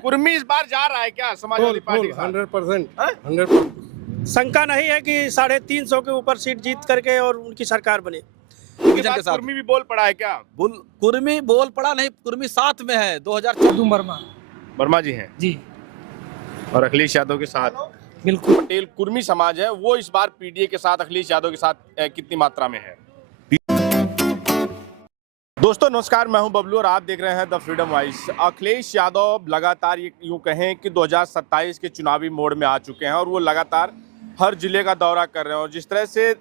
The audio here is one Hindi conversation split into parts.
कुर्मी इस बार जा रहा है क्या समाजवादी पार्टी के साथ? 100%। शंका नहीं है कि 350 के ऊपर सीट जीत करके और उनकी सरकार बने। इसके बाद कुर्मी भी बोल पड़ा है क्या? कुर्मी बोल पड़ा नहीं, कुर्मी साथ में है 2014। वर्मा जी हैं जी और अखिलेश यादव के साथ बिल्कुल। पटेल कुर्मी समाज है, वो इस बार पीडीए के साथ, अखिलेश यादव के साथ कितनी मात्रा में है? दोस्तों नमस्कार, मैं हूं बबलू और आप देख रहे हैं the freedom voice. Akhilesh Yadav लगातार यूं कहें कि 2027 के चुनावी मोड़ में आ चुके हैं और वो लगातार हर जिले का दौरा कर रहे हैं। और जिस तरह से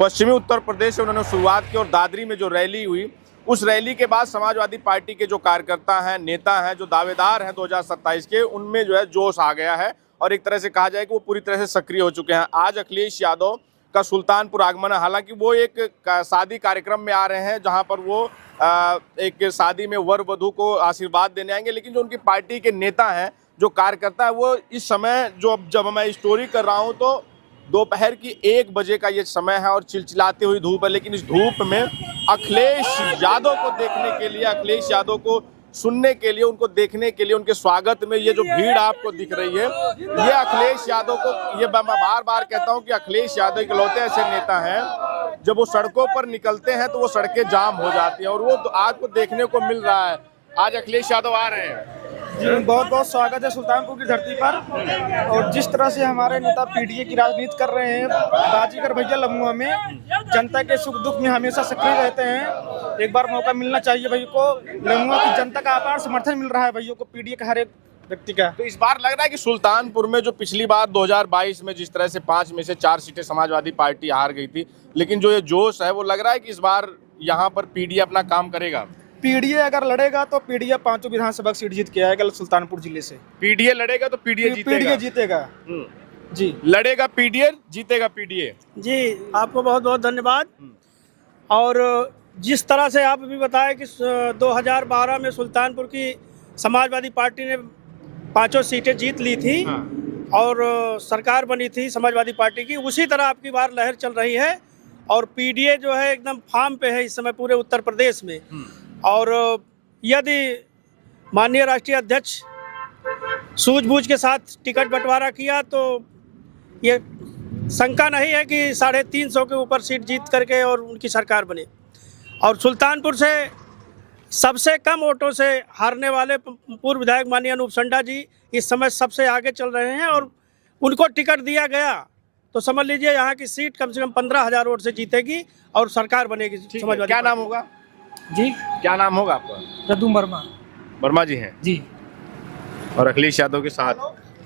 पश्चिमी उत्तर प्रदेश से उन्होंने शुरुआत की और दादरी में जो रैली हुई, उस रैली के बाद समाजवादी पार्टी के जो कार्यकर्ता हैं, नेता हैं, जो दावेदार हैं 2027 के, उनमें जो है जोश आ गया है और एक तरह से कहा जाए कि वो पूरी तरह से सक्रिय हो चुके हैं। आज अखिलेश यादव का सुल्तानपुर आगमन है। हालांकि वो एक शादी कार्यक्रम में आ रहे हैं जहां पर वो एक शादी में वर वधू को आशीर्वाद देने आएंगे, लेकिन जो उनकी पार्टी के नेता हैं, जो कार्यकर्ता है, वो इस समय जब मैं स्टोरी कर रहा हूं तो दोपहर की 1 बजे का ये समय है और चिलचिलाती हुई धूप है। लेकिन इस धूप में अखिलेश यादव को देखने के लिए, अखिलेश यादव को सुनने के लिए, उनको देखने के लिए, उनके स्वागत में ये जो भीड़ आपको दिख रही है, ये अखिलेश यादव को, ये मैं बार बार कहता हूं कि अखिलेश यादव इकलौते ऐसे नेता हैं जब वो सड़कों पर निकलते हैं तो वो सड़कें जाम हो जाती हैं और वो आपको देखने को मिल रहा है। आज अखिलेश यादव आ रहे हैं जी, बहुत बहुत स्वागत है सुल्तानपुर की धरती पर। और जिस तरह से हमारे नेता पीडीए की राजनीति कर रहे हैं, बाजीगर भैया लम्बुआ में जनता के सुख दुख में हमेशा सक्रिय रहते हैं। एक बार मौका मिलना चाहिए भैया को। लम्बुआ की जनता का अपार समर्थन मिल रहा है भैया को, पीडीए का हर एक व्यक्ति का। तो इस बार लग रहा है कि सुल्तानपुर में जो पिछली बार 2022 में जिस तरह से 5 में से 4 सीटें समाजवादी पार्टी हार गई थी, लेकिन जो ये जोश है वो लग रहा है कि इस बार यहाँ पर पीडीए अपना काम करेगा। पीडीए अगर लड़ेगा तो पीडीए 5 विधानसभा सीट जीत के आएगा सुल्तानपुर जिले से। पीडीए लड़ेगा तो पीडीए जीतेगा। जी, लड़ेगा पीडीए, जीतेगा पीडीए। जी, आपको बहुत बहुत धन्यवाद। और जिस तरह से आप अभी बताया कि 2012 में सुल्तानपुर की समाजवादी पार्टी ने 5 सीटें जीत ली थी और सरकार बनी थी समाजवादी पार्टी की, उसी तरह आपकी बार लहर चल रही है और पीडीए जो है एकदम फार्म पे है इस समय पूरे उत्तर प्रदेश में। और यदि माननीय राष्ट्रीय अध्यक्ष सूझबूझ के साथ टिकट बंटवारा किया तो ये शंका नहीं है कि 350 के ऊपर सीट जीत करके और उनकी सरकार बने। और सुल्तानपुर से सबसे कम वोटों से हारने वाले पूर्व विधायक माननीय अनूप संडा जी इस समय सबसे आगे चल रहे हैं और उनको टिकट दिया गया तो समझ लीजिए यहाँ की सीट कम से कम 15,000 वोट से जीतेगी और सरकार बनेगी समाजवादी। क्या नाम होगा जी, क्या नाम होगा आपका? रद्दू वर्मा। वर्मा जी हैं जी और अखिलेश यादव के साथ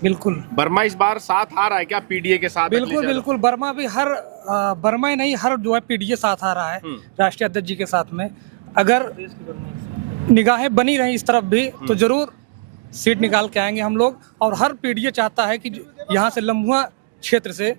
बिल्कुल। वर्मा इस बार साथ आ रहा है क्या पीडीए के साथ? बिल्कुल बिल्कुल, वर्मा भी हर वर्मा ही नहीं, हर जो है पीडीए साथ आ रहा है राष्ट्रीय अध्यक्ष जी के साथ में। अगर निगाहें बनी रही इस तरफ भी तो जरूर सीट निकाल के आएंगे हम लोग। और हर पीडीए चाहता है कि यहाँ से लम्बुआ क्षेत्र से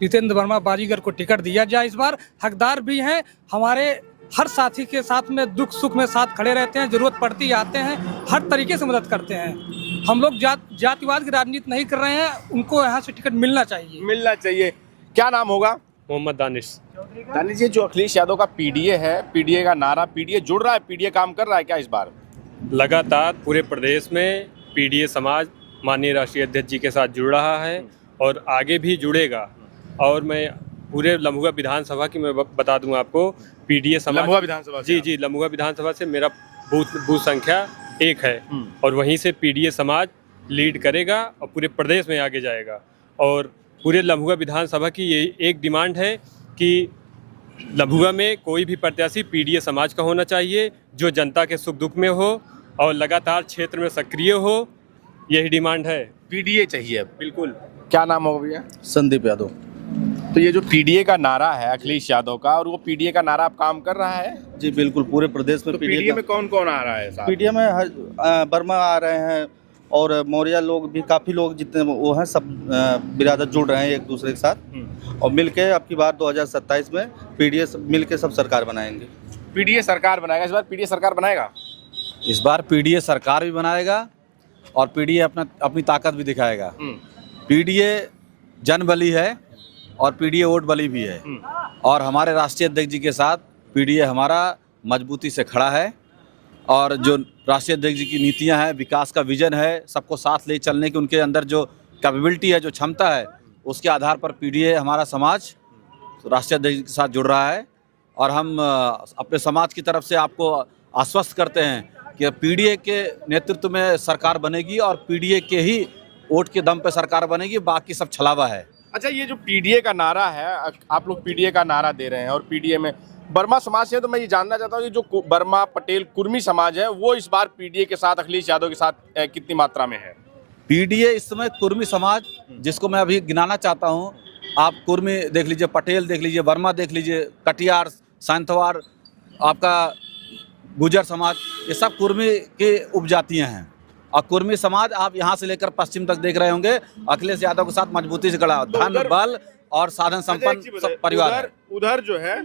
जितेंद्र वर्मा बाजीगर को टिकट दिया जाए। इस बार हकदार भी हैं, हमारे हर साथी के साथ में दुख सुख में साथ खड़े रहते हैं, जरूरत पड़ती आते हैं, हर तरीके से मदद करते हैं। हम लोग जातिवाद की राजनीति नहीं कर रहे हैं, उनको यहाँ से टिकट मिलना चाहिए। क्या नाम होगा? मोहम्मद दानिश। दानिश जी, जो अखिलेश यादव का पीडीए है, पीडीए का नारा, पीडीए जुड़ रहा है, पीडीए काम कर रहा है क्या इस बार? लगातार पूरे प्रदेश में पीडीए समाज माननीय राष्ट्रीय अध्यक्ष जी के साथ जुड़ रहा है और आगे भी जुड़ेगा। और मैं पूरे लम्बुआ विधानसभा की मैं बता दूं आपको, पीडीए समाज लम्बुआ विधानसभा से? जी, लम्बुआ विधानसभा से मेरा बूथ संख्या 1 है और वहीं से पीडीए समाज लीड करेगा और पूरे प्रदेश में आगे जाएगा। और पूरे लम्बुआ विधानसभा की ये एक डिमांड है कि लम्बुआ में कोई भी प्रत्याशी पीडीए समाज का होना चाहिए, जो जनता के सुख दुख में हो और लगातार क्षेत्र में सक्रिय हो, यही डिमांड है। पीडीए चाहिए बिल्कुल। क्या नाम होगा भैया? संदीप यादव। तो ये जो पीडीए का नारा है अखिलेश यादव का, और वो पीडीए का नारा आप काम कर रहा है? जी बिल्कुल, पूरे प्रदेश में तो पीडीए में कौन कौन आ रहा है साथ? पीडीए में वर्मा आ रहे हैं और मौर्य लोग भी, काफ़ी लोग जितने वो हैं सब बिरादर जुड़ रहे हैं एक दूसरे के साथ और मिलके अब की बार 2027 में पीडीए मिलके सब सरकार बनाएंगे। पीडीए सरकार बनाएगा? इस बार पीडीए सरकार बनाएगा? इस बार पीडीए सरकार भी बनाएगा और पीडीए अपनी ताकत भी दिखाएगा। पीडीए जनबली है और पीडीए वोट बली भी है और हमारे राष्ट्रीय अध्यक्ष जी के साथ पीडीए हमारा मजबूती से खड़ा है और जो राष्ट्रीय अध्यक्ष जी की नीतियां हैं, विकास का विजन है, सबको साथ ले चलने की उनके अंदर जो कैपेबिलिटी है, जो क्षमता है, उसके आधार पर पीडीए हमारा समाज राष्ट्रीय अध्यक्ष जी के साथ जुड़ रहा है। और हम अपने समाज की तरफ से आपको आश्वस्त करते हैं कि पीडीए के नेतृत्व में सरकार बनेगी और पीडीए के ही वोट के दम पे सरकार बनेगी, बाकी सब छलावा है। अच्छा, ये जो पीडीए का नारा है, आप लोग पीडीए का नारा दे रहे हैं और पीडीए में वर्मा समाज से, तो मैं ये जानना चाहता हूँ कि जो वर्मा पटेल कुर्मी समाज है वो इस बार पीडीए के साथ, अखिलेश यादव के साथ कितनी मात्रा में है? पीडीए इस समय कुर्मी समाज, जिसको मैं अभी गिनाना चाहता हूँ, आप कुर्मी देख लीजिए, पटेल देख लीजिए, वर्मा देख लीजिए, कटियार, सांथवार, आपका गुजर समाज, ये सब कुर्मी के उपजातियाँ हैं। और कुर्मी समाज आप यहाँ से लेकर पश्चिम तक देख रहे होंगे, अखिलेश यादव के साथ मजबूती से खड़ा, धन बल और साधन संपन्न सब परिवार है। उधर जो है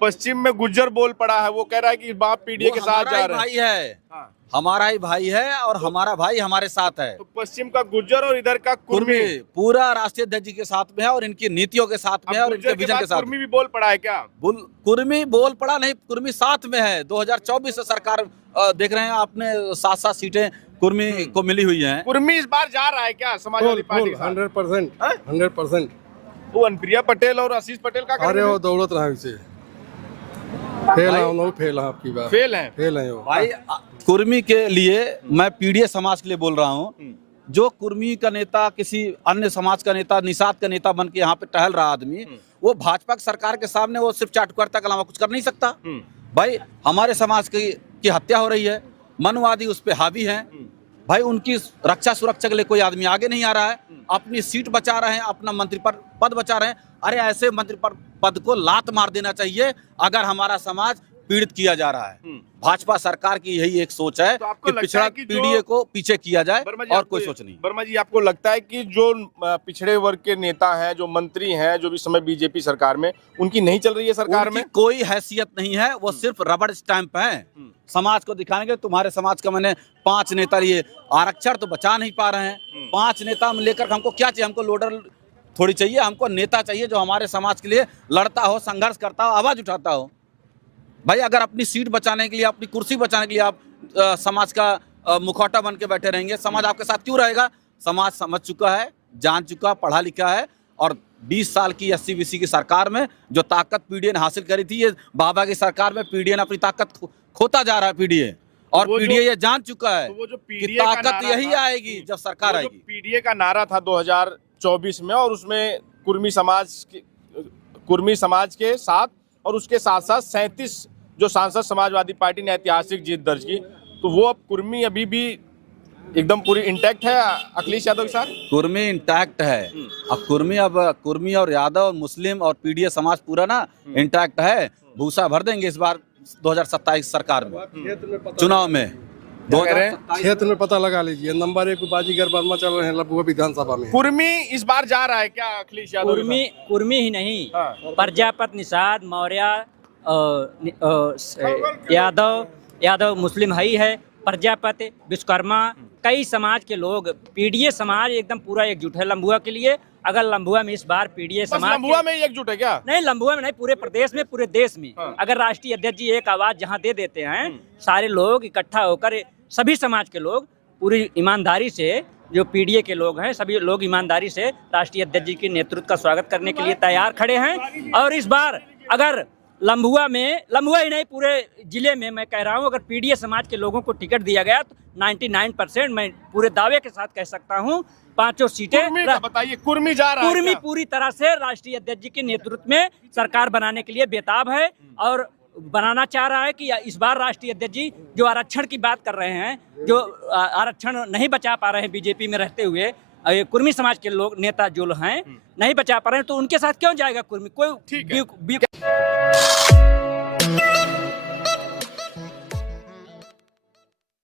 पश्चिम में गुज्जर बोल पड़ा है, वो कह रहा है कि बाप पीडीए के साथ जा रहा है। भाई है, हमारा ही भाई है और हमारा भाई हमारे साथ है। तो पश्चिम का गुज्जर और इधर का कुर्मी पूरा राष्ट्रीय अध्यक्ष जी के साथ में है और इनकी नीतियों के साथ में है और इनके विजन के साथ। कुर्मी भी बोल पड़ा है क्या? कुर्मी बोल पड़ा नहीं, कुर्मी साथ में है। 2024 से सरकार देख रहे हैं आपने, 7-7 सीटें कुर्मी को मिली हुई हैं। कुर्मी इस बार जा रहा है क्या समाजवादी पार्टी के साथ? 100%। वो अनुप्रिया पटेल और आशीष पटेल का अरे वो दौलत रहा इसे फेल है, हम लोग फेल हैं, आपकी बात फेल है, फेल है वो भाई। कुर्मी के लिए मैं पीडीए समाज के लिए बोल रहा हूँ। जो कुर्मी का नेता, किसी अन्य समाज का नेता, निषाद का नेता बन के यहाँ पे टहल रहा आदमी, वो भाजपा की सरकार के सामने वो सिर्फ चाटुकारिता के अलावा कुछ कर नहीं सकता। भाई हमारे समाज की हत्या हो रही है, मनवादी उस पर हावी हैं। भाई उनकी रक्षा सुरक्षा के लिए कोई आदमी आगे नहीं आ रहा है, अपनी सीट बचा रहे हैं, अपना मंत्री पद बचा रहे हैं। अरे ऐसे मंत्री पद को लात मार देना चाहिए अगर हमारा समाज पीड़ित किया जा रहा है। भाजपा सरकार की यही एक सोच है कि पिछड़ा पीडीए को पीछे किया जाए और कोई सोच नहीं। वर्मा जी, आपको लगता है कि जो पिछड़े वर्ग के नेता हैं, जो मंत्री हैं, जो इस समय बीजेपी सरकार में, उनकी नहीं चल रही है सरकार में? कोई हैसियत नहीं है, वो सिर्फ रबड़ स्टैंप है। समाज को दिखाएंगे, तुम्हारे समाज का मैंने 5 नेता लिए, आरक्षण तो बचा नहीं पा रहे हैं। 5 नेता लेकर हमको क्या चाहिए? हमको लोडर थोड़ी चाहिए, हमको नेता चाहिए जो हमारे समाज के लिए लड़ता हो, संघर्ष करता हो, आवाज उठाता हो। भाई अगर अपनी सीट बचाने के लिए, अपनी कुर्सी बचाने के लिए आप समाज का मुखौटा बन के बैठे रहेंगे, समाज आपके साथ क्यों रहेगा? समाज समझ चुका है, जान चुका, पढ़ा लिखा है। और 20 साल की SC-BC की सरकार में जो ताकत पीडीए ने हासिल करी थी, ये बाबा की सरकार में पीडीए ने अपनी ताकत खोता जा रहा है पीडीए। और पीडीए ये जान चुका है कि ताकत यही आएगी जब सरकार आएगी। पीडीए का नारा था 2024 में, और उसमें कुर्मी समाज के साथ और उसके साथ साथ 37 जो सांसद समाजवादी पार्टी ने ऐतिहासिक जीत दर्ज की, तो वो अब कुर्मी अभी भी एकदम पूरी इंटैक्ट है अखिलेश यादव के साथ? कुर्मी इंटैक्ट है। अब कुर्मी और यादव और मुस्लिम और पीडीए समाज पूरा ना इंटैक्ट है। भूसा भर देंगे इस बार 2027 सरकार में, चुनाव में। क्षेत्र में पता लगा लीजिए, नंबर 1 बाजीगर वर्मा चल रहे हैं लबुआ विधानसभा में। कुर्मी इस बार जा रहा है क्या अखिलेश यादव? कुर्मी ही नहीं, प्रजापति, निषाद, मौर्य, यादव मुस्लिम ही है, प्रजापति, विश्वकर्मा, कई समाज के लोग, पीडीए समाज एकदम पूरा एकजुट है लंबुआ के लिए। अगर लंबुआ में इस बार पीडीए समाज, लंबुआ में एकजुट है क्या? नहीं, लंबुआ में नहीं, पूरे प्रदेश में, पूरे देश में। अगर राष्ट्रीय अध्यक्ष जी एक आवाज जहां दे देते हैं, सारे लोग इकट्ठा होकर, सभी समाज के लोग पूरी ईमानदारी से, जो पीडीए के लोग हैं, सभी लोग ईमानदारी से राष्ट्रीय अध्यक्ष जी के नेतृत्व का स्वागत करने के लिए तैयार खड़े हैं। और इस बार अगर लंबुआ ही नहीं, पूरे जिले में मैं कह रहा हूं, अगर पीडीए समाज के लोगों को टिकट दिया गया तो 99% मैं पूरे दावे के साथ कह सकता हूं 5 सीटें। बताइए, कुर्मी जा रहा है? कुर्मी पूरी तरह से राष्ट्रीय अध्यक्ष जी के नेतृत्व में सरकार बनाने के लिए बेताब है और बनाना चाह रहा है कि इस बार राष्ट्रीय अध्यक्ष जी जो आरक्षण की बात कर रहे हैं, जो आरक्षण नहीं बचा पा रहे हैं बीजेपी में रहते हुए, कुर्मी समाज के लोग नेता जो हैं नहीं बचा पा रहे हैं, तो उनके साथ क्यों जाएगा कुर्मी? कोई